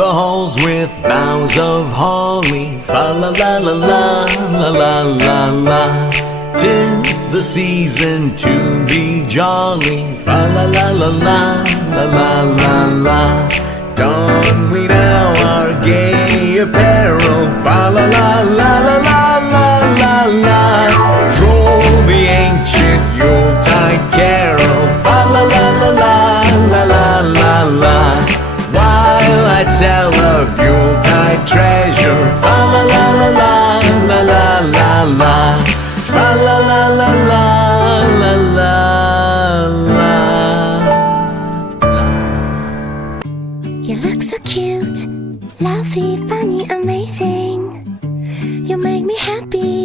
the halls with boughs of holly. Fa la la la la la la la la. 'Tis the season to be jolly. Fa la la la la la la la la. Don we now our gay apparel. Fa la la la la la la la la. Troll the ancient Yuletide carol. Fa la la la la la la la la. While I tell of Yuletide treasure. Fa la la la la la la la la. Fa la la la la la la la. You look so cute, lovely, funny, amazing. You make me happy